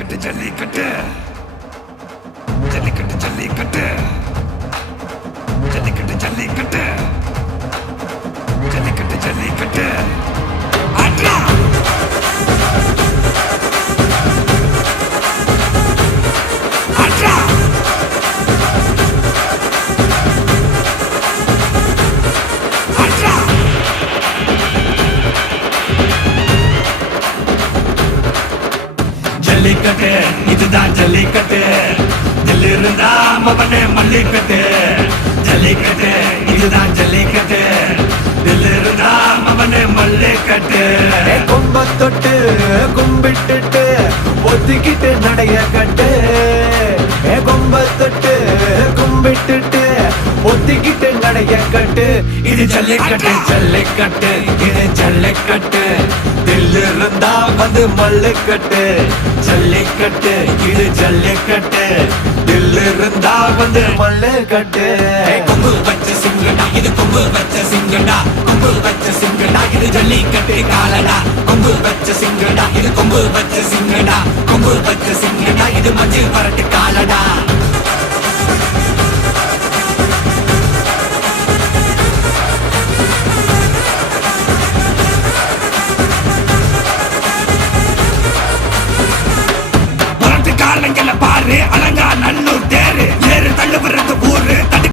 ஜல்லிக்கட்டு ஜல்லிக்கட்டு ஜல்லிக்கட்டு ஜல்லிக்கட்டு ஜல்லிக்கட்டு ஜல்லிக்கட்டு ஜல்லிக்கட்டு ஜல்லிக்கட்டு ஆட்ரா ஆட்ரா ஆட்ரா ஜல்லிக்கட்டு இதுதான் ஜல்லிக்கட்டு தில் இருந்தா மவனே மல்லிக்கட்டு ஜல்லிக்கட்டு இதுதான் ஜல்லிக்கட்டு தில் இருந்தா மவனே மல்லிக்கட்டு கொம்ப தொட்டு கும்பிட்டுட்டு ஒத்திக்கிட்டு நடைய கட்டு கொம்ப தொட்டு கும்பிட்டுட்டு ஒத்திக்கிட்டு நடைய கட்டு இது ஜல்லிக்கட்டு ஜல்லிக்கட்டு இது ஜல்லிக்கட்டு தில் இருந்தா வந்து மல்லுக்கட்டு ஜல்லிக்கட்டு இது ஜல்லிக்கட்டு தில் இருந்தா வந்து மல்லுக்கட்டு கொம்பு வச்ச சிங்கடா இது கொம்பு வச்ச சிங்கடா கொம்பு வச்ச சிங்கடா இது ஜல்லிக்கட்டு காலடா கொம்பு வச்ச சிங்கடா இது கொம்பு வச்ச சிங்கடா கொம்பு வச்ச சிங்கடா இது மஞ்சள் பரட்டு காலடா